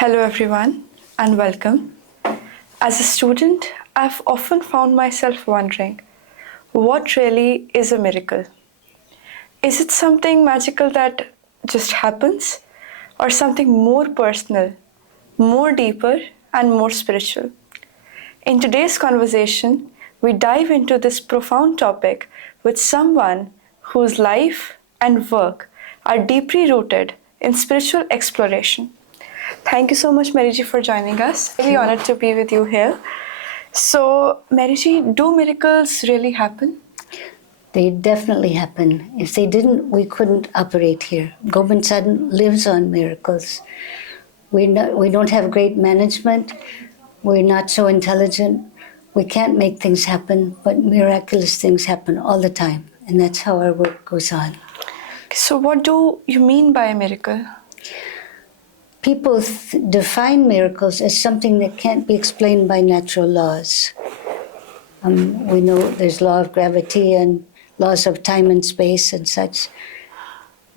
Hello everyone and welcome. As a student, I've often found myself wondering, what really is a miracle? Is it something magical that just happens, or something more personal, more deeper, and more spiritual? In today's conversation, we dive into this profound topic with someone whose life and work are deeply rooted in spiritual exploration. Thank you so much, Mariji, for joining us. Really honored to be with you here. So, Mariji, do miracles really happen? They definitely happen. If they didn't, we couldn't operate here. Gobind Sadan lives on miracles. We don't have great management. We're not so intelligent. We can't make things happen, but miraculous things happen all the time. And that's how our work goes on. So, what do you mean by a miracle? People define miracles as something that can't be explained by natural laws. We know there's law of gravity and laws of time and space and such.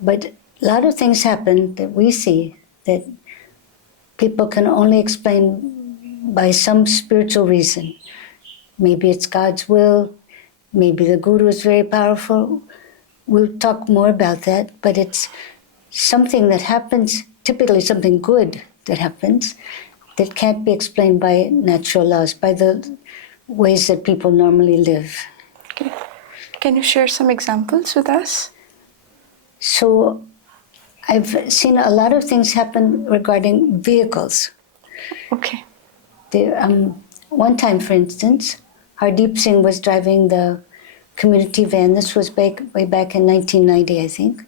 But a lot of things happen that we see that people can only explain by some spiritual reason. Maybe it's God's will, maybe the Guru is very powerful. We'll talk more about that, but it's something that happens, typically something good that happens, that can't be explained by natural laws, by the ways that people normally live. Okay. Can you share some examples with us? So I've seen a lot of things happen regarding vehicles. Okay. One time, for instance, Hardeep Singh was driving the community van. This was way back in 1990, I think.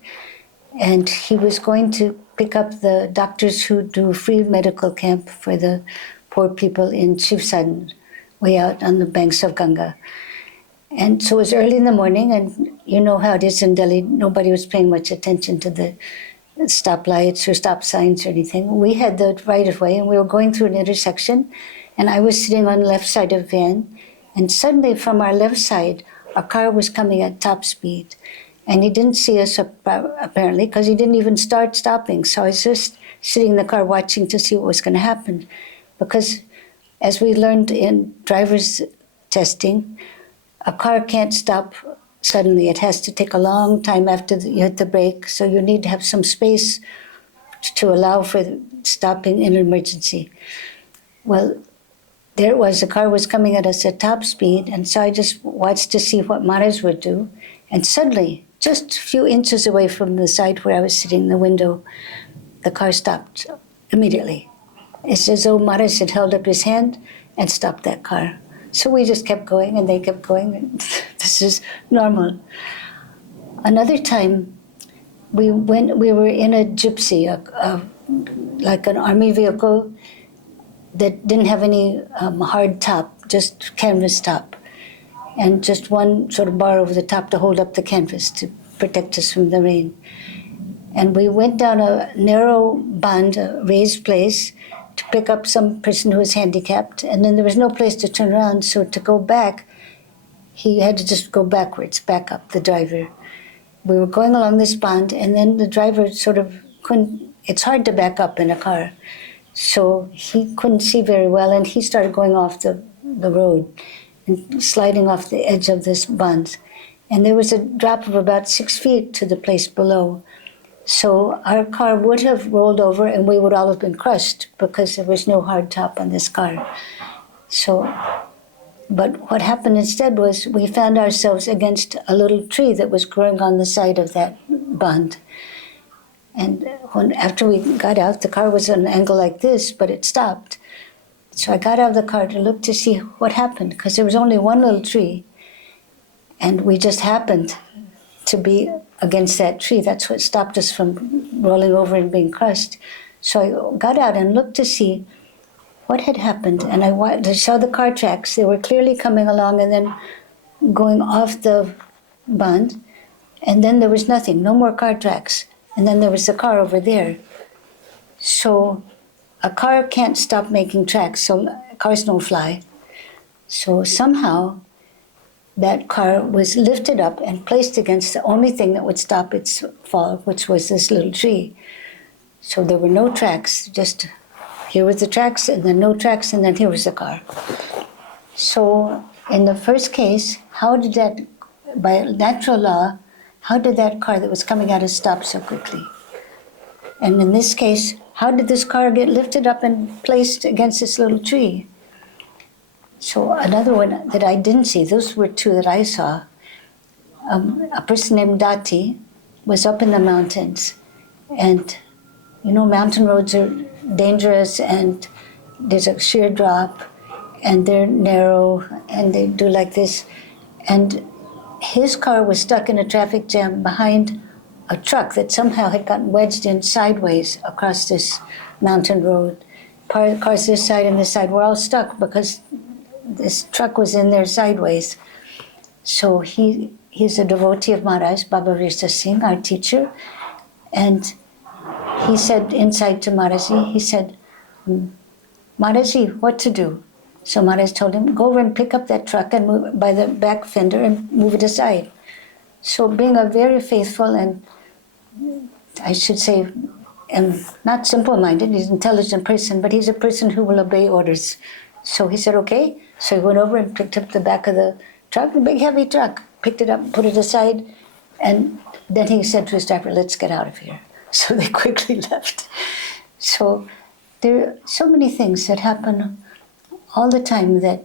And he was going to pick up the doctors who do free medical camp for the poor people in Sadan, way out on the banks of Ganga. And so it was early in the morning, and you know how it is in Delhi, nobody was paying much attention to the stoplights or stop signs or anything. We had the right of way, and we were going through an intersection, and I was sitting on the left side of the van, and suddenly from our left side, a car was coming at top speed. And he didn't see us apparently, because he didn't even start stopping. So I was just sitting in the car watching to see what was going to happen. Because as we learned in driver's testing, a car can't stop suddenly. It has to take a long time after you hit the brake. So you need to have some space to allow for stopping in an emergency. Well, there it was. The car was coming at us at top speed. And so I just watched to see what Maharaj would do. And suddenly, just a few inches away from the side where I was sitting in the window, the car stopped immediately. It's as though Maharaj had held up his hand and stopped that car. So we just kept going, and they kept going. This is normal. Another time, we were in a gypsy, like an army vehicle that didn't have any hard top, just canvas top. And just one sort of bar over the top to hold up the canvas to protect us from the rain. And we went down a narrow band, a raised place, to pick up some person who was handicapped. And then there was no place to turn around, so to go back, he had to just go backwards, back up, the driver. We were going along this band, and then the driver sort of couldn't, it's hard to back up in a car. So he couldn't see very well, and he started going off the road and sliding off the edge of this bund. And there was a drop of about 6 feet to the place below. So our car would have rolled over, and we would all have been crushed because there was no hard top on this car. So, but what happened instead was we found ourselves against a little tree that was growing on the side of that bund. And after we got out, the car was at an angle like this, but it stopped. So I got out of the car to look to see what happened, because there was only one little tree, and we just happened to be against that tree. That's what stopped us from rolling over and being crushed. So I got out and looked to see what had happened, and I saw the car tracks. They were clearly coming along and then going off the bund, and then there was nothing, no more car tracks. And then there was the car over there. So a car can't stop making tracks, so cars don't fly. So somehow that car was lifted up and placed against the only thing that would stop its fall, which was this little tree. So there were no tracks, just here was the tracks, and then no tracks, and then here was the car. So in the first case, how did that, by natural law, how did that car that was coming out of stop so quickly? And in this case, how did this car get lifted up and placed against this little tree? So another one that I didn't see, those were two that I saw. A person named Dati was up in the mountains. And you know, mountain roads are dangerous, and there's a sheer drop, and they're narrow, and they do like this. And his car was stuck in a traffic jam behind a truck that somehow had gotten wedged in sideways across this mountain road. Cars this side and this side were all stuck because this truck was in there sideways. So he's a devotee of Maharaj, Baba Virsa Singh, our teacher. And he said inside to Maharaji, he said, Maharaji, what to do? So Maharaj told him, go over and pick up that truck and move it by the back fender and move it aside. So being a very faithful and, I should say, and not simple-minded, he's an intelligent person, but he's a person who will obey orders. So he said, okay. So he went over and picked up the back of the truck, a big heavy truck, picked it up, put it aside, and then he said to his driver, let's get out of here. So they quickly left. So there are so many things that happen all the time that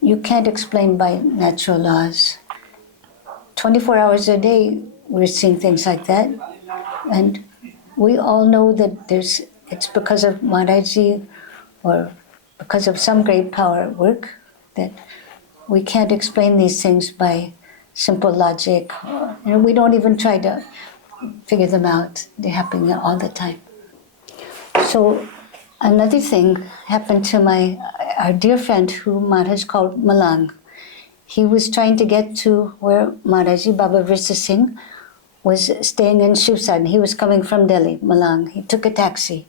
you can't explain by natural laws. 24 hours a day, we're seeing things like that. And we all know that it's because of Maharaji or because of some great power at work that we can't explain these things by simple logic. We don't even try to figure them out. They're happening all the time. So another thing happened to our dear friend who Maharaj called Malang. He was trying to get to where Maharaji, Baba Virsa Singh, was staying in Shivsadan. He was coming from Delhi, Malang. He took a taxi.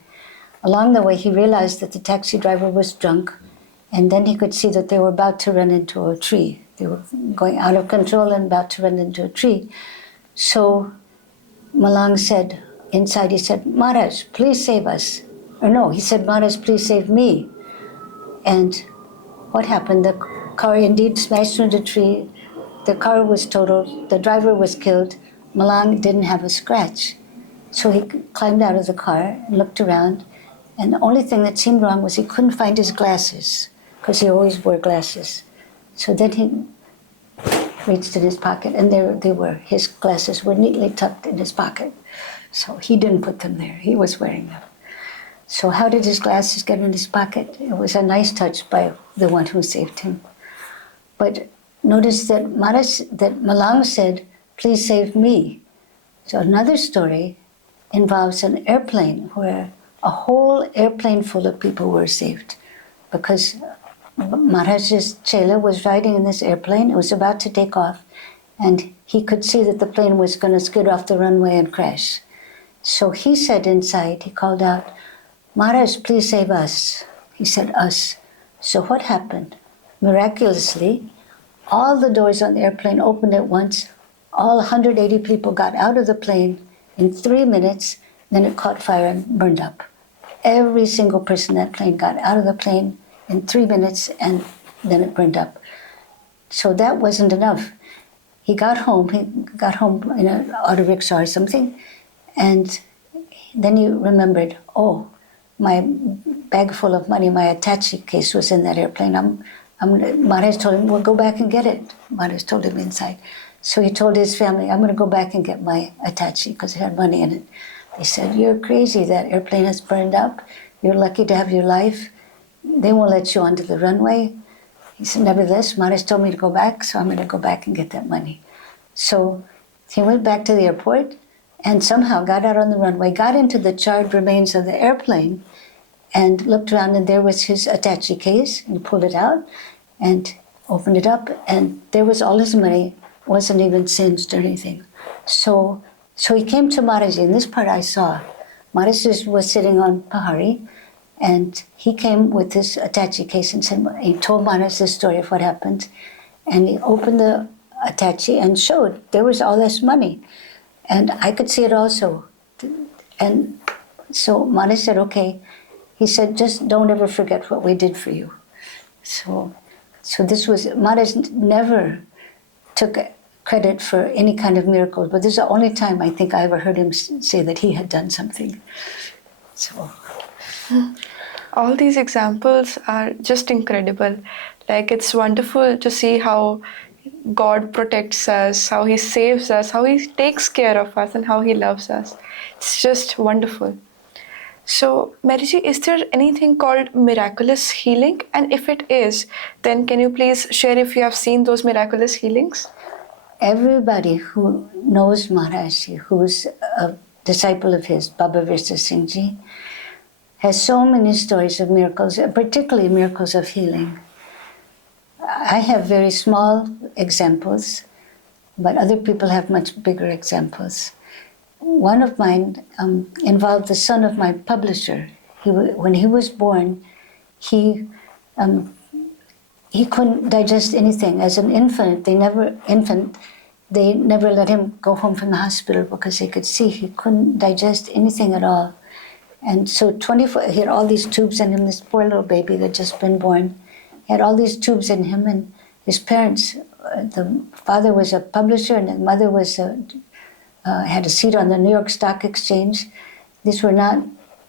Along the way, he realized that the taxi driver was drunk, and then he could see that they were about to run into a tree. They were going out of control and about to run into a tree. So Malang said, inside he said, Maharaj, please save us. Or no, he said, Maharaj, please save me. And what happened? The car indeed smashed into the tree. The car was totaled. The driver was killed. Malang didn't have a scratch. So he climbed out of the car and looked around. And the only thing that seemed wrong was he couldn't find his glasses, because he always wore glasses. So then he reached in his pocket, and there they were. His glasses were neatly tucked in his pocket. So he didn't put them there. He was wearing them. So how did his glasses get in his pocket? It was a nice touch by the one who saved him. But notice that Malang said, please save me. So another story involves an airplane where a whole airplane full of people were saved because Maharaj's Chela was riding in this airplane. It was about to take off, and he could see that the plane was going to skid off the runway and crash. So he said inside, he called out, Maharaj, please save us. He said, us. So what happened? Miraculously, all the doors on the airplane opened at once. All 180 people got out of the plane in 3 minutes. Then it caught fire and burned up. Every single person in that plane got out of the plane in 3 minutes, and then it burned up. So that wasn't enough. He got home in an auto rickshaw or something, and then he remembered, oh, my bag full of money, my attache case was in that airplane. Maharaj told him, well, go back and get it. Maharaj told him inside. So he told his family, I'm going to go back and get my attache because it had money in it. They said, you're crazy, that airplane has burned up. You're lucky to have your life. They won't let you onto the runway. He said, nevertheless, Maharaj told me to go back, so I'm going to go back and get that money. So he went back to the airport and somehow got out on the runway, got into the charred remains of the airplane, and looked around, and there was his attache case. And he pulled it out and opened it up, and there was all his money. Wasn't even singed or anything. So he came to Maharaj, and this part I saw. Maharaj was sitting on Pahari, and he came with this attache case and said, he told Maharaj the story of what happened, and he opened the attache and showed there was all this money. And I could see it also. And so Maharaj said, okay. he said, just don't ever forget what we did for you. So this was, Maharaj never took credit for any kind of miracles, but this is the only time I think I ever heard him say that he had done something. So all these examples are just incredible. Like, it's wonderful to see how God protects us, how He saves us, how He takes care of us, and how He loves us. It's just wonderful. So, Meriji, is there anything called miraculous healing? And if it is, then can you please share if you have seen those miraculous healings? everybody who knows Maharaj, who's a disciple of his, Baba Virsa Singh Ji, has so many stories of miracles, particularly miracles of healing. I have very small examples, but other people have much bigger examples. One of mine involved the son of my publisher. When he was born, he couldn't digest anything. As an infant, they never let him go home from the hospital because they could see he couldn't digest anything at all. And so he had all these tubes in him, this poor little baby that just been born. He had all these tubes in him, and his parents, the father was a publisher and the mother was had a seat on the New York Stock Exchange. These were not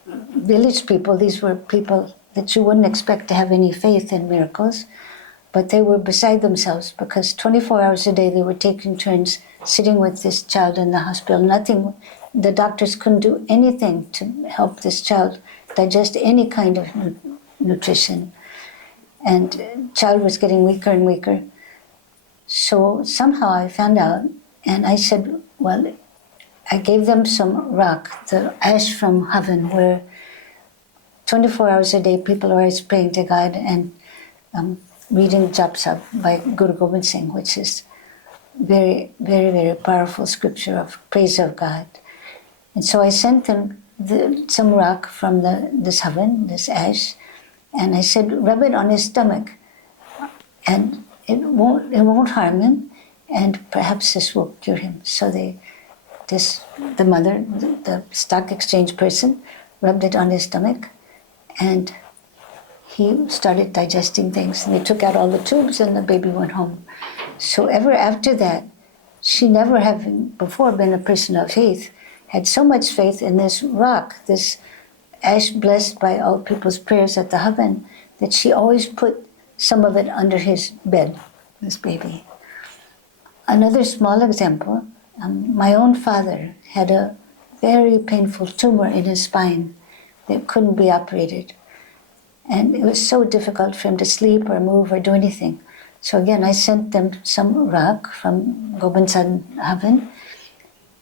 village people, these were people that you wouldn't expect to have any faith in miracles, but they were beside themselves because 24 hours a day they were taking turns sitting with this child in the hospital. Nothing, the doctors couldn't do anything to help this child digest any kind of nutrition. And the child was getting weaker and weaker. So somehow I found out, and I said, well, I gave them some rock, the ash from heaven, where 24 hours a day people are always praying to God and reading Japsab by Guru Gobind Singh, which is very, very, very powerful scripture of praise of God. And so I sent them some rock from this heaven, this ash, and I said, rub it on his stomach, and it won't harm him, and perhaps this will cure him. So the mother, the stock exchange person, rubbed it on his stomach, and he started digesting things. And they took out all the tubes, and the baby went home. So ever after that, she never having before been a person of faith, had so much faith in this rock, this ash blessed by all people's prayers at the heaven, that she always put some of it under his bed, this baby. Another small example, my own father had a very painful tumor in his spine that couldn't be operated. And it was so difficult for him to sleep or move or do anything. So again, I sent them some rock from Gobind Sadan heaven,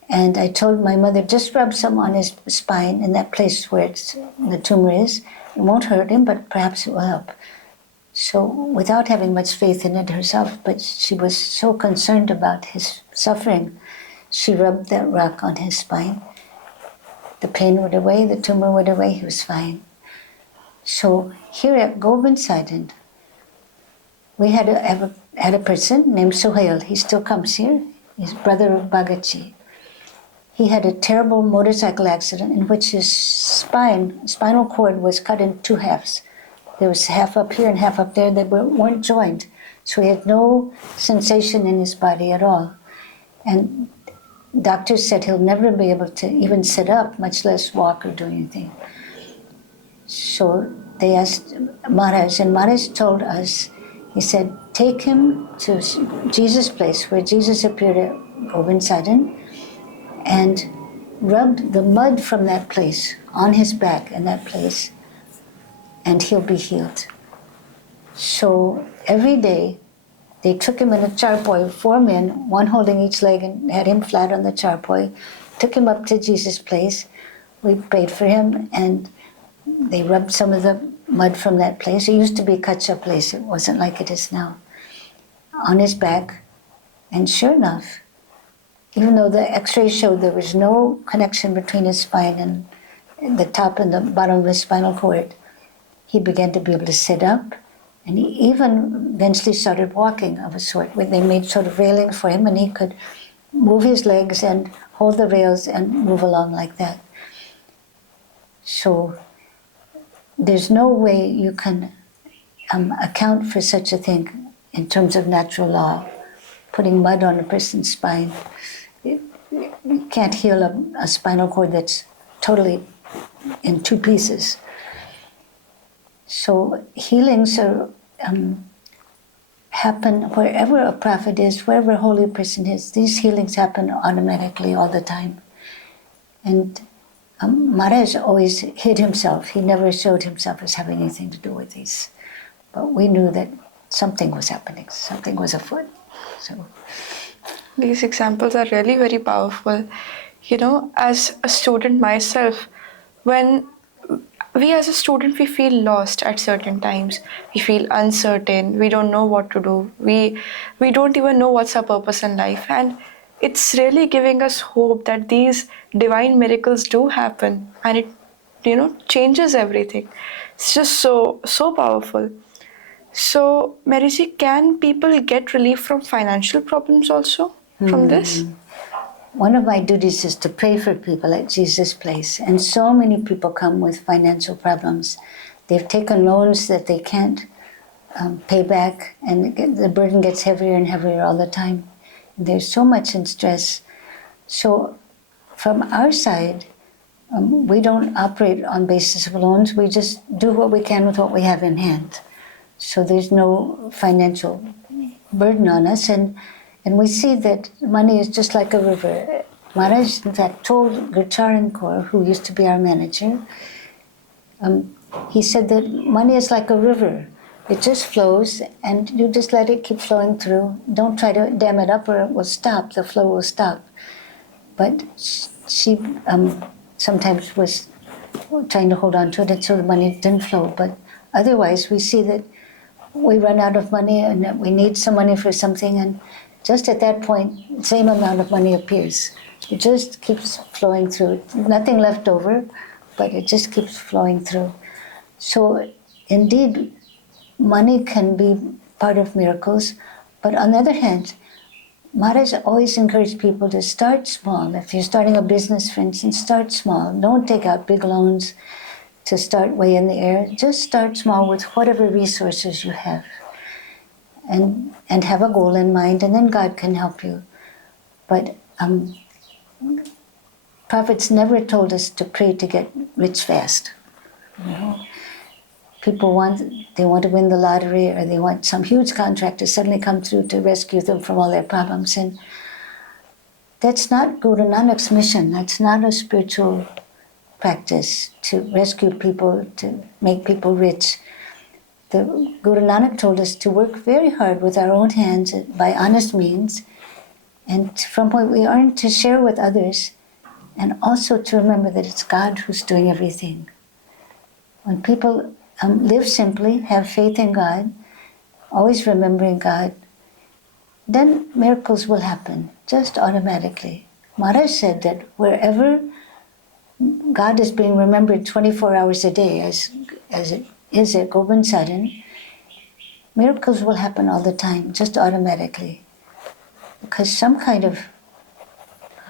and I told my mother, just rub some on his spine in that place where the tumor is. It won't hurt him, but perhaps it will help. So without having much faith in it herself, but she was so concerned about his suffering, she rubbed that rock on his spine. The pain went away, the tumor went away, he was fine. So here at Gobind Sadan, we had a person named Suhail. He still comes here. He's brother of Bhagaji. He had a terrible motorcycle accident in which his spinal cord was cut in two halves. There was half up here and half up there that weren't joined. So he had no sensation in his body at all. And doctors said he'll never be able to even sit up, much less walk or do anything. So they asked Maharaj, and Maharaj told us, he said, take him to Jesus' place where Jesus appeared at Gobind Sadan, and rubbed the mud from that place on his back in that place, and he'll be healed. So every day they took him in a charpoy, 4 men, one holding each leg, and had him flat on the charpoy, took him up to Jesus' place. We prayed for him, and they rubbed some of the mud from that place. It used to be Kacha place, it wasn't like it is now, on his back. And sure enough, even though the x-ray showed there was no connection between his spine and the top and the bottom of his spinal cord, he began to be able to sit up, and he even eventually started walking of a sort. They made sort of railing for him, and he could move his legs and hold the rails and move along like that. So there's no way you can account for such a thing in terms of natural law. Putting mud on a person's spine, you can't heal a spinal cord that's totally in two pieces. So healings are happen wherever a prophet is, wherever a holy person is. These healings happen automatically all the time. And Maharaj always hid himself. He never showed himself as having anything to do with these. But we knew that something was happening, something was afoot. So These examples are really very powerful. You know, as a student myself, when we as a student, we feel lost at certain times. We feel uncertain. We don't know what to do. We don't even know what's our purpose in life. And it's really giving us hope that these divine miracles do happen, and it, changes everything. It's just so powerful. So, Mariji, can people get relief from financial problems also from this? one of my duties is to pray for people at Jesus' place. And so many people come with financial problems. They've taken loans that they can't pay back, and the burden gets heavier and heavier all the time. There's so much in stress. So from our side, we don't operate on basis of loans. We just do what we can with what we have in hand. So there's no financial burden on us. And we see that money is just like a river. Maharaj, in fact, told Gurcharan Kaur, who used to be our manager, he said that money is like a river. It just flows, and you just let it keep flowing through. Don't try to dam it up or it will stop, the flow will stop. But she sometimes was trying to hold on to it, and so the money didn't flow. But otherwise, we see that we run out of money and that we need some money for something, and just at that point, the same amount of money appears. It just keeps flowing through. Nothing left over, but it just keeps flowing through. So indeed, money can be part of miracles, but on the other hand, Maharaj always encouraged people to start small. If you're starting a business, for instance, start small. Don't take out big loans to start way in the air. Just start small with whatever resources you have. And have a goal in mind, and then God can help you. But prophets never told us to pray to get rich fast. You know? People want to win the lottery, or they want some huge contract to suddenly come through to rescue them from all their problems. And that's not Guru Nanak's mission. That's not a spiritual practice to rescue people, to make people rich. The Guru Nanak told us to work very hard with our own hands by honest means, and from what we earn to share with others, and also to remember that it's God who's doing everything. When people live simply, have faith in God, always remembering God, then miracles will happen, just automatically. Maharaj said that wherever God is being remembered 24 hours a day, as it is at Gobind Sadan, miracles will happen all the time, just automatically. Because some kind of,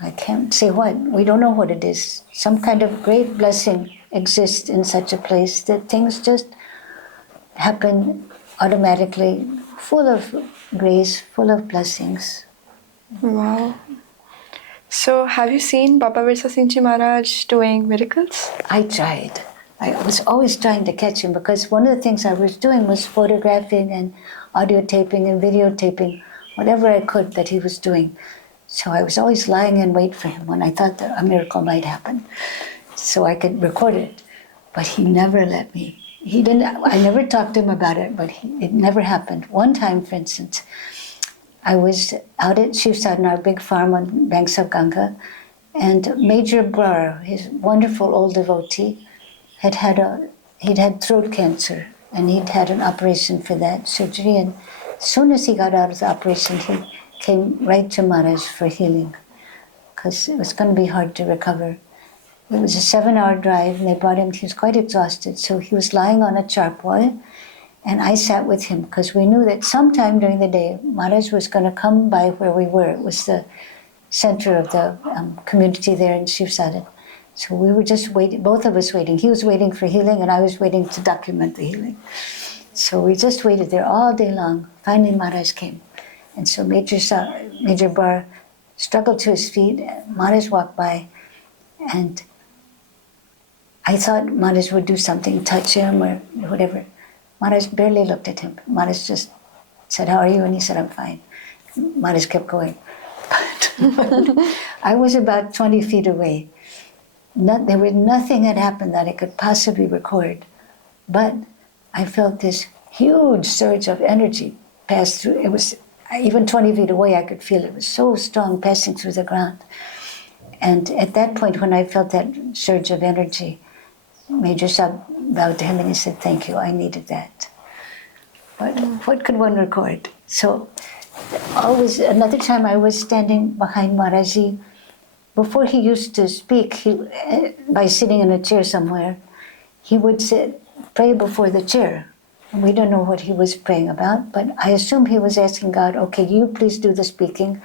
I can't say what, we don't know what it is, some kind of great blessing exists in such a place that things just happen automatically, full of grace, full of blessings. Wow. So have you seen Baba Virsa Singh Ji Maharaj doing miracles? I tried. I was always trying to catch him, because one of the things I was doing was photographing and audio taping and videotaping whatever I could that he was doing. So I was always lying in wait for him when I thought that a miracle might happen, so I could record it. But he never let me. He didn't. I never talked to him about it, but it never happened. One time, for instance, I was out at Shiv Sadan, our big farm on banks of Ganga, and Major Brar, his wonderful old devotee, he'd had throat cancer, and he'd had an operation for that surgery. And as soon as he got out of the operation, he came right to Maharaj for healing, because it was going to be hard to recover. It was a 7-hour drive, and they brought him. He was quite exhausted, so he was lying on a charpoy, and I sat with him, because we knew that sometime during the day, Maharaj was going to come by where we were. It was the center of the community there in Shiv Sadan. So we were just waiting, both of us waiting. He was waiting for healing and I was waiting to document the healing. So we just waited there all day long. Finally Maharaj came. And so Major Bar struggled to his feet. Maharaj walked by and I thought Maharaj would do something, touch him or whatever. Maharaj barely looked at him. Maharaj just said, "How are you?" And he said, "I'm fine." Maharaj kept going. But I was about 20 feet away. There was nothing had happened that I could possibly record. But I felt this huge surge of energy pass through. It was, even 20 feet away, I could feel it. It was so strong, passing through the ground. And at that point, when I felt that surge of energy, Major Sahib bowed to him and he said, "Thank you, I needed that." But what could one record? So another time I was standing behind Maharaji. Before he used to speak, by sitting in a chair somewhere, he would pray before the chair. And we don't know what he was praying about, but I assume he was asking God, "Okay, you please do the speaking.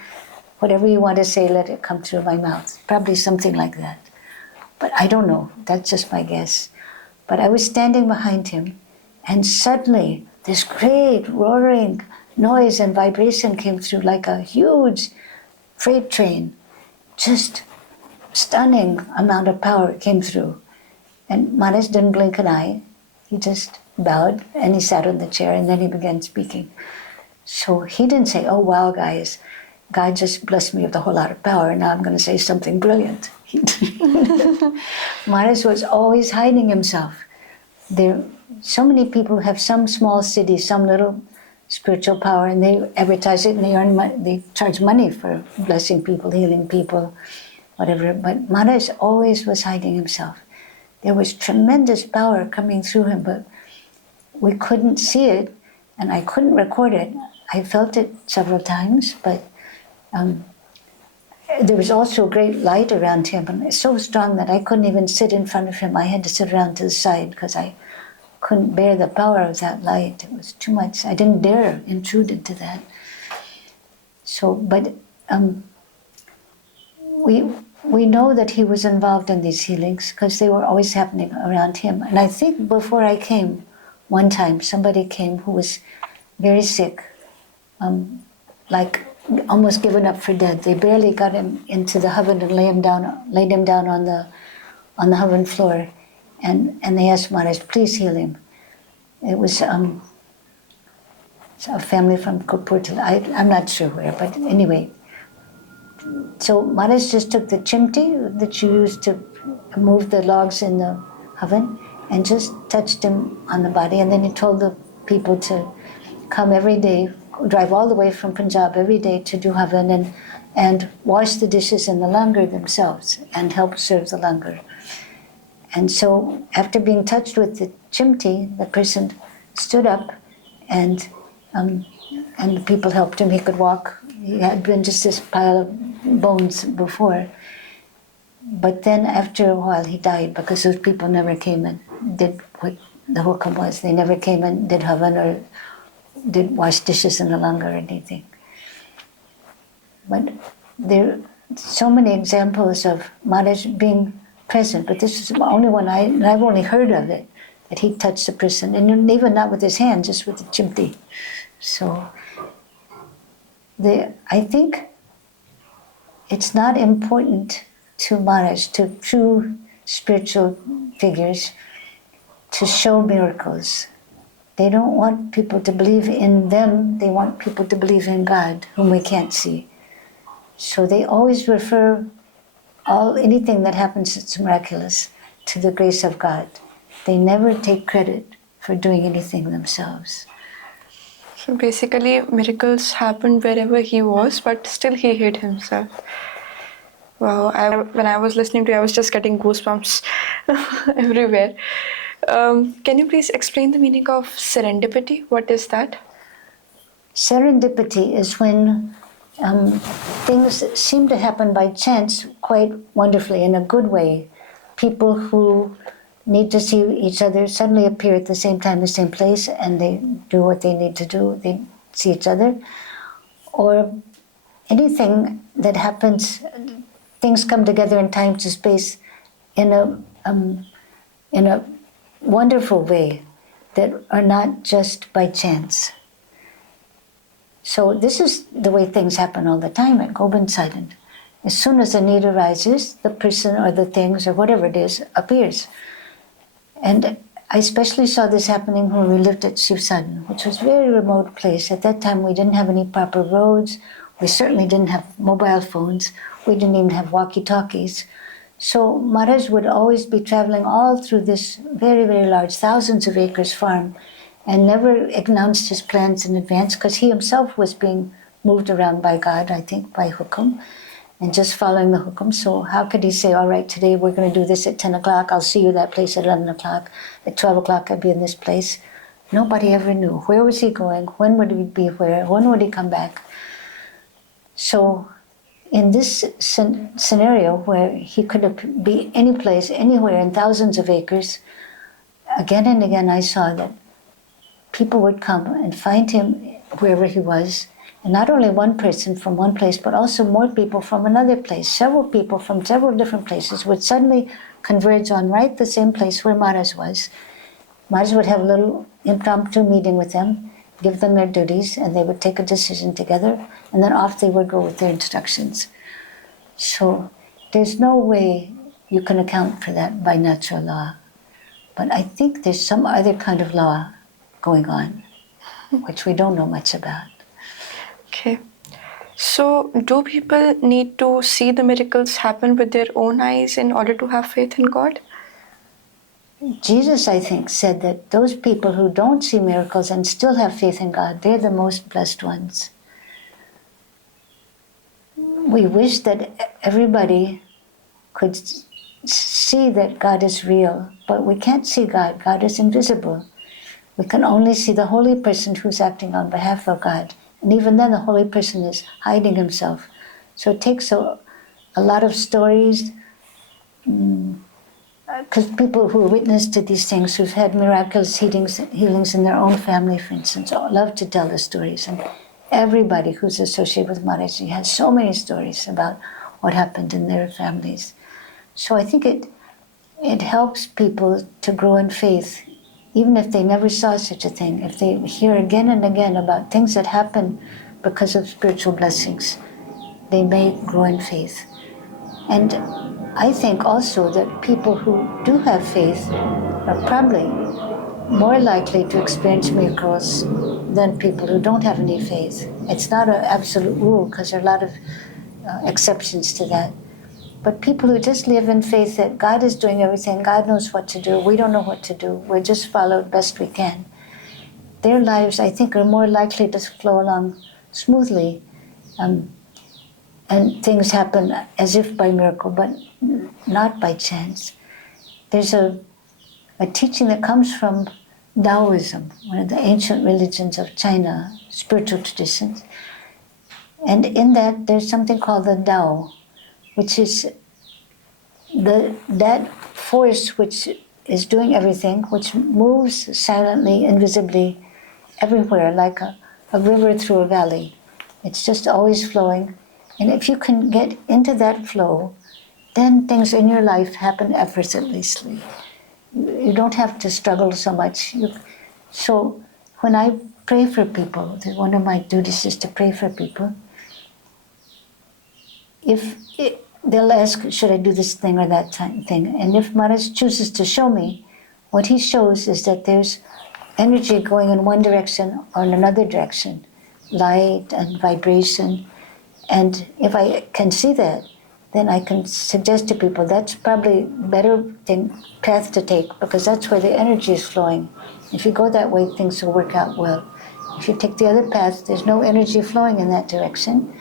Whatever you want to say, let it come through my mouth." Probably something like that. But I don't know. That's just my guess. But I was standing behind him, and suddenly this great roaring noise and vibration came through like a huge freight train. Just stunning amount of power came through. And Maharaj didn't blink an eye. He just bowed and he sat on the chair and then he began speaking. So he didn't say, "Oh wow guys, God just blessed me with a whole lot of power and now I'm going to say something brilliant." Maharaj was always hiding himself. So many people have some small city, some little spiritual power, and they advertise it and they earn money, they charge money for blessing people, healing people, whatever. But Maharaj always was hiding himself. There was tremendous power coming through him, but we couldn't see it, and I couldn't record it. I felt it several times, but there was also great light around him, and it's so strong that I couldn't even sit in front of him. I had to sit around to the side because I couldn't bear the power of that light. It was too much. I didn't dare intrude into that. So, but we know that he was involved in these healings because they were always happening around him. And I think before I came, one time somebody came who was very sick, like almost given up for dead. They barely got him into the oven and laid him down on the oven floor. And they asked Maharaj, "Please heal him." It was a family from Kapurthala. I'm not sure where, but anyway. So Maharaj just took the chimti that you used to move the logs in the oven and just touched him on the body. And then he told the people to come every day, drive all the way from Punjab every day to do havan and wash the dishes in the langar themselves and help serve the langar. And so after being touched with the chimti, the person stood up and the people helped him. He could walk. He had been just this pile of bones before. But then after a while he died because those people never came and did what the hukam was. They never came and did havan or did wash dishes in the langar or anything. But there are so many examples of Maharaj being present, but this is the only one I've only heard of it, that he touched a person, and even not with his hand, just with the chimti. So I think it's not important to Maharaj, to true spiritual figures, to show miracles. They don't want people to believe in them, they want people to believe in God, whom we can't see. So they always refer anything that happens that's miraculous to the grace of God. They never take credit for doing anything themselves. So basically, miracles happened wherever he was, but still he hid himself. Wow, when I was listening to you, I was just getting goosebumps everywhere. Can you please explain the meaning of serendipity? What is that? Serendipity is when things seem to happen by chance quite wonderfully, in a good way. People who need to see each other suddenly appear at the same time, the same place, and they do what they need to do. They see each other. Or anything that happens, things come together in time to space in a wonderful way that are not just by chance. So this is the way things happen all the time at Gobind Sadan. As soon as a need arises, the person or the things or whatever it is appears. And I especially saw this happening when we lived at Shiv Sadan, which was a very remote place. At that time, we didn't have any proper roads. We certainly didn't have mobile phones. We didn't even have walkie-talkies. So Maharaj would always be traveling all through this very, very large, thousands of acres farm, and never announced his plans in advance, because he himself was being moved around by God, I think, by hukum, and just following the hukum. So how could he say, all right, today we're going to do this at 10 o'clock, I'll see you that place at 11 o'clock, at 12 o'clock I'll be in this place. Nobody ever knew. Where was he going? When would he be where? When would he come back? So in this scenario where he could be any place, anywhere in thousands of acres, again and again I saw that people would come and find him wherever he was. And not only one person from one place, but also more people from another place. Several people from several different places would suddenly converge on right the same place where Maharaj was. Maharaj would have a little impromptu meeting with them, give them their duties, and they would take a decision together, and then off they would go with their instructions. So there's no way you can account for that by natural law. But I think there's some other kind of law going on, which we don't know much about. Okay. So, do people need to see the miracles happen with their own eyes in order to have faith in God? Jesus, I think, said that those people who don't see miracles and still have faith in God, they're the most blessed ones. We wish that everybody could see that God is real, but we can't see God. God is invisible. We can only see the holy person who's acting on behalf of God. And even then, the holy person is hiding himself. So it takes a lot of stories, because people who are witness to these things, who've had miraculous healings in their own family, for instance, love to tell the stories. And everybody who's associated with Maharaji has so many stories about what happened in their families. So I think it helps people to grow in faith, even if they never saw such a thing. If they hear again and again about things that happen because of spiritual blessings, they may grow in faith. And I think also that people who do have faith are probably more likely to experience miracles than people who don't have any faith. It's not an absolute rule, because there are a lot of exceptions to that. But people who just live in faith that God is doing everything, God knows what to do, we don't know what to do, we just follow best we can. Their lives, I think, are more likely to flow along smoothly, and things happen as if by miracle, but not by chance. There's a teaching that comes from Taoism, one of the ancient religions of China, spiritual traditions. And in that, there's something called the Tao, which is that force which is doing everything, which moves silently, invisibly, everywhere, like a river through a valley. It's just always flowing. And if you can get into that flow, then things in your life happen effortlessly. You don't have to struggle so much. So when I pray for people, one of my duties is to pray for people. They'll ask, should I do this thing or that thing? And if Maharaj chooses to show me, what he shows is that there's energy going in one direction or in another direction, light and vibration. And if I can see that, then I can suggest to people that's probably a better path to take, because that's where the energy is flowing. If you go that way, things will work out well. If you take the other path, there's no energy flowing in that direction,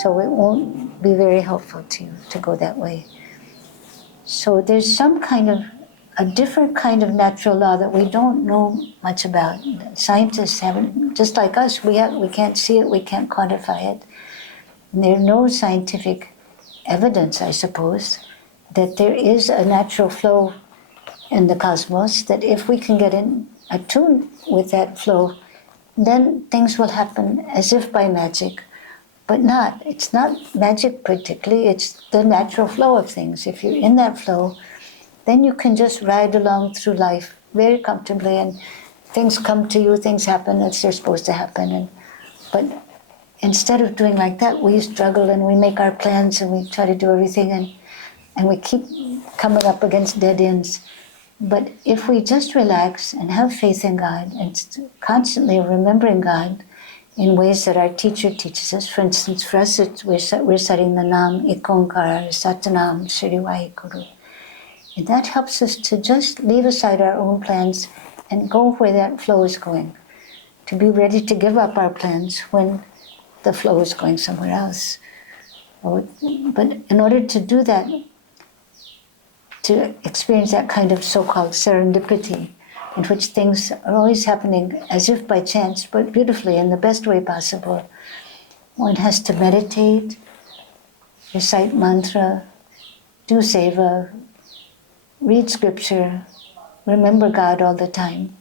so it won't be very helpful to you to go that way. So there's a different kind of natural law that we don't know much about. Scientists haven't, just like us, we can't see it, we can't quantify it. And there's no scientific evidence, I suppose, that there is a natural flow in the cosmos, that if we can get in attuned with that flow, then things will happen as if by magic. But it's not magic particularly, it's the natural flow of things. If you're in that flow, then you can just ride along through life very comfortably, and things come to you, things happen as they're supposed to happen. But instead of doing like that, we struggle and we make our plans and we try to do everything, and we keep coming up against dead ends. But if we just relax and have faith in God and constantly remembering God in ways that our teacher teaches us, for instance, for us, we're studying the Naam, Ikonkar, Satanam, Shri Vaheguru. And that helps us to just leave aside our own plans and go where that flow is going, to be ready to give up our plans when the flow is going somewhere else. But in order to do that, to experience that kind of so-called serendipity, in which things are always happening as if by chance, but beautifully in the best way possible, one has to meditate, recite mantra, do seva, read scripture, remember God all the time.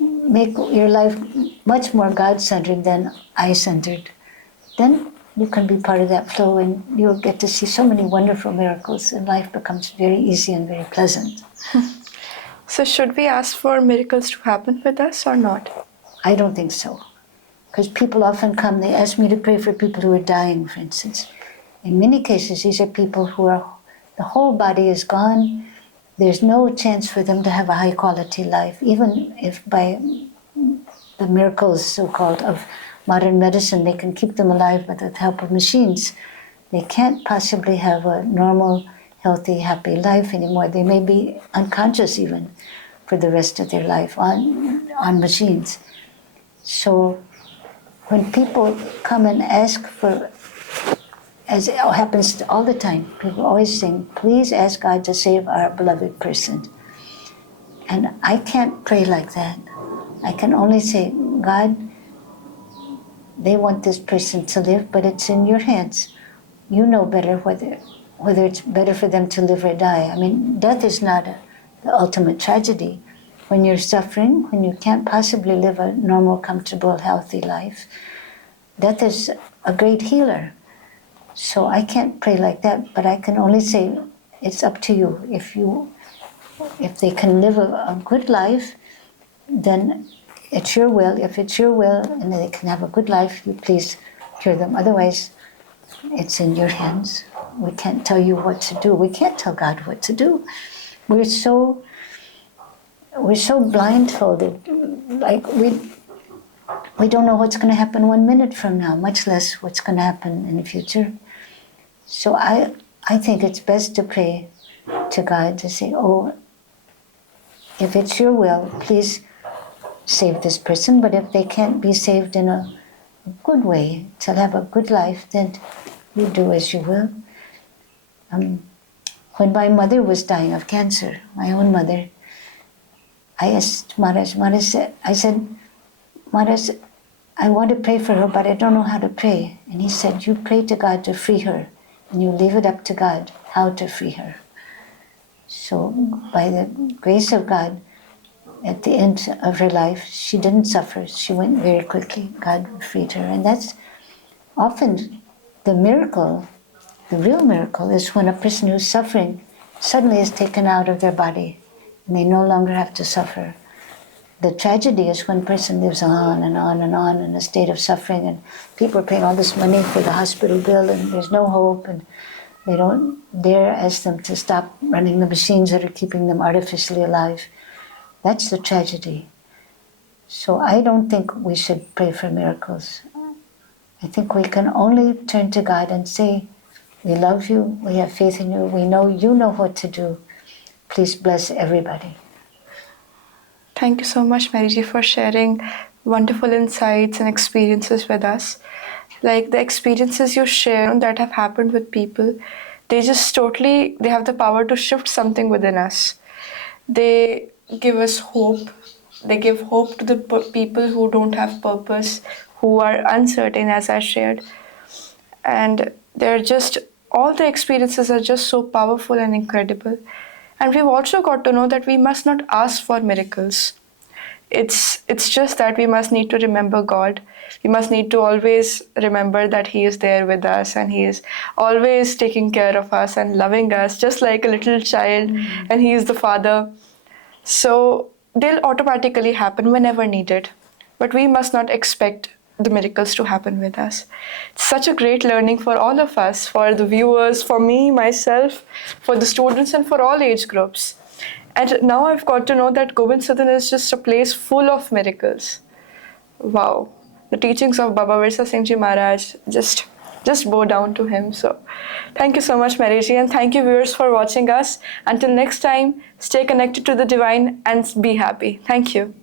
Make your life much more God-centered than I-centered. Then you can be part of that flow and you'll get to see so many wonderful miracles, and life becomes very easy and very pleasant. So should we ask for miracles to happen with us or not? I don't think so. Because people often come, they ask me to pray for people who are dying, for instance. In many cases, these are people who the whole body is gone. There's no chance for them to have a high quality life, even if by the miracles, so-called, of modern medicine, they can keep them alive with the help of machines. They can't possibly have a normal, healthy, happy life anymore. They may be unconscious even for the rest of their life on machines. So when people come and ask for, as it happens all the time, people always sing, please ask God to save our beloved person. And I can't pray like that. I can only say, God, they want this person to live, but it's in your hands. You know better whether it's better for them to live or die. I mean, death is not the ultimate tragedy. When you're suffering, when you can't possibly live a normal, comfortable, healthy life, death is a great healer. So I can't pray like that, but I can only say, it's up to you. If they can live a good life, then it's your will. If it's your will and they can have a good life, you please cure them. Otherwise, it's in your hands. We can't tell you what to do. We can't tell God what to do. We're so blindfolded. Like we don't know what's going to happen 1 minute from now, much less what's going to happen in the future. So I think it's best to pray to God to say, oh, if it's your will, please save this person. But if they can't be saved in a good way, to have a good life, then you do as you will. When my mother was dying of cancer, my own mother, I asked Maharaj, I said, Maharaj, I want to pray for her, but I don't know how to pray. And he said, you pray to God to free her, and you leave it up to God how to free her. So by the grace of God, at the end of her life, she didn't suffer. She went very quickly. God freed her. And that's often the miracle. The real miracle is when a person who's suffering suddenly is taken out of their body and they no longer have to suffer. The tragedy is when a person lives on and on and on in a state of suffering, and people are paying all this money for the hospital bill and there's no hope, and they don't dare ask them to stop running the machines that are keeping them artificially alive. That's the tragedy. So I don't think we should pray for miracles. I think we can only turn to God and say, we love you, we have faith in you, we know you know what to do. Please bless everybody. Thank you so much, Mariji, for sharing wonderful insights and experiences with us. Like the experiences you share that have happened with people, they have the power to shift something within us. They give us hope. They give hope to the people who don't have purpose, who are uncertain, as I shared. And all the experiences are just so powerful and incredible. And we've also got to know that we must not ask for miracles. It's just that we must need to remember God. We must need to always remember that He is there with us, and He is always taking care of us and loving us, just like a little child, and He is the Father. So they'll automatically happen whenever needed. But we must not expect the miracles to happen with us. It's such a great learning for all of us, for the viewers, for me, myself, for the students, and for all age groups. And now I've got to know that Gobind Sadan is just a place full of miracles. Wow. The teachings of Baba Virsa Singh Ji Maharaj just bow down to him. So thank you so much, Mary Ji, and thank you viewers for watching us. Until next time, stay connected to the divine and be happy. Thank you.